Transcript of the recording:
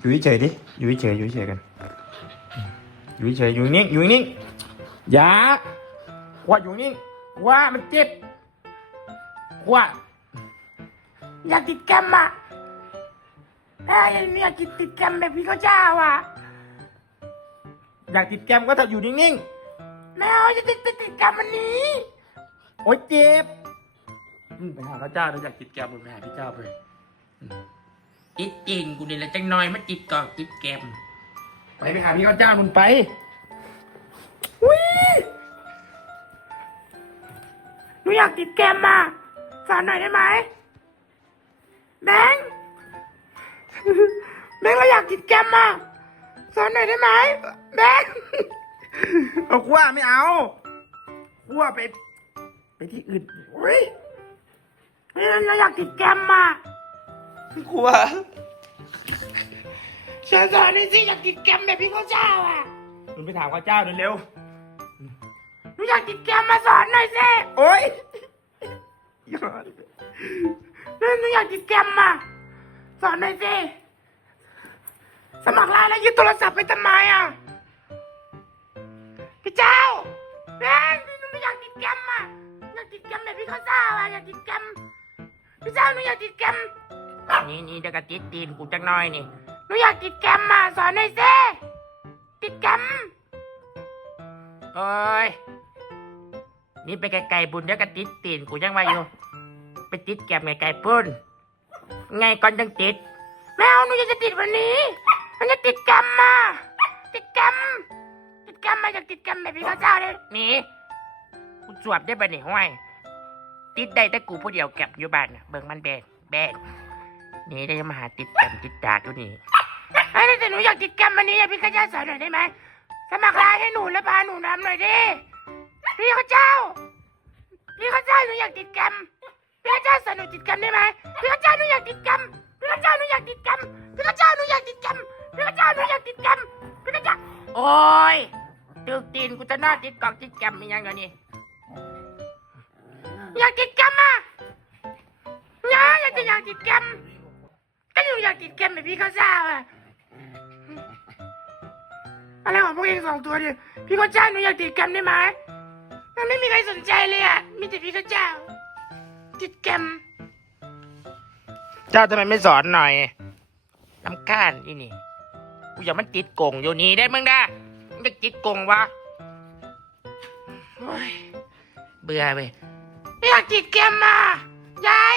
อยู่เฉยดิ อยู่เฉยอยู่เฉยกัน อยู่เฉยอยู่นิ่งอยู่นิ่งอย่าว่าอยู่นิ่งว่ามันเจ็บว่าอยากติดแกมอ่ะไอ้เนี่อยากินติดแกมแบบพี่เขาเจ้าว่ะ อยากติดแกมก็ถ้าอยู่นิ่งๆแมวจะติดติดติดแกมมันนี้โอ๊ยเจ็บไปหาพระเจ้าเราอยากติดแกมมือแม่พี่เจ้าไปจิตจริงกูนี่แหละจังน้อย มาจิตก่อกจิตแกมไปไปหาพี่เขาจ้างมุนไปอุ้ยหนูอยากจิตแกมมาสอนหน่อยได้ไหมแบงค์แบงค์เราอยากจิตแกมมาสอนหน่อยได้ไหมแบงค์เอาขั้วไม่เอาขั้วไป ไปที่อื่นอุ้ยเราอยากจิตแกมมากลัวฉันสอนให้สิอยากกินแกมแบบพี่พระเจ้าอ่ะ มึงไปถามพระเจ้าเดินเร็วมึงอยากกินแกมมาสอนหน่อยสิ โอ๊ยเล่นมงอยากกินแกมมาสอนหน่อยสิ สมัครไลน์แล้วยึดโทรศัพท์ไปทำไมอ่ะ พี่เจ้าเล่นมึงอยากกินแกมมาอยากกินแกมแบบพี่พระเจ้าอ่ะ อยากกินแกม พี่เจ้าหนูอยากกินแกมนี่นี่เด็กติดตีนกูจังน้อยนี่หนูอยากติดแกมมาสอนหน่อยสิติดแกมโอ้ย นี่ไปไกลๆบุญเด็กระติดตีนกูยังไงอยู่ ไปติดแกมไงไกลปุ้นไงก่อนจังติด แมวหนูอยากจะติดวันนี้ มันจะติดแกมมา ติดแกมติดแกมมาอยากติดแกมแบบพี่พระเจ้าเลยนี่กูจวบได้ไปไหนห้อยติดได้แต่กูผู้เดียวแกบอยู่บ้านเบิ่งมันแบนแบนนี้ก็ยังมาหาติดแกมติดดากอยู่นี่ไอ้แต่หนูอยากติดแกมวันนี้พี่ข้าเจ้าสอนหน่อยได้ไหมสมัครลาให้หนูและพาหนูน้ำหน่อยดิ พี่ข้าเจ้า พี่ข้าเจ้าหนูอยากติดแกมพี่ข้าเจ้าสอนหนูติดแกมได้ไหมพี่ข้าเจ้าหนูอยากติดแกมพี่ข้าเจ้าหนูอยากติดแกมพี่ข้าเจ้าหนูอยากติดแกมพี่ข้าเจ้าหนูอยากติดแกมพี่ข้าเจ้า โอ้ยตึกตีนกูจะน่าติดกอกติดแกมมียังไงนี่ อยากติดแกมอ่ะยาอยากจะอยากติดแกมูอยากกินเก็มแบบพี่ข้าวเจ้าอะอะไรของพวกเองสองตัวดิพี่ข้าวเจ้าหนูอยากติดเก็มได้ไหมไม่มีใครสนใจเลยอะมีแต่พี่ข้าวเจ้า ติดเก็มเจ้าทำไมไม่สอนหน่อยน้ำก้านอีนี่ กูอย่ามันติดกงอยู่นี่ได้มั้งได้มึจะติดกงวะเบื่อไปอยากติดเกมมายาย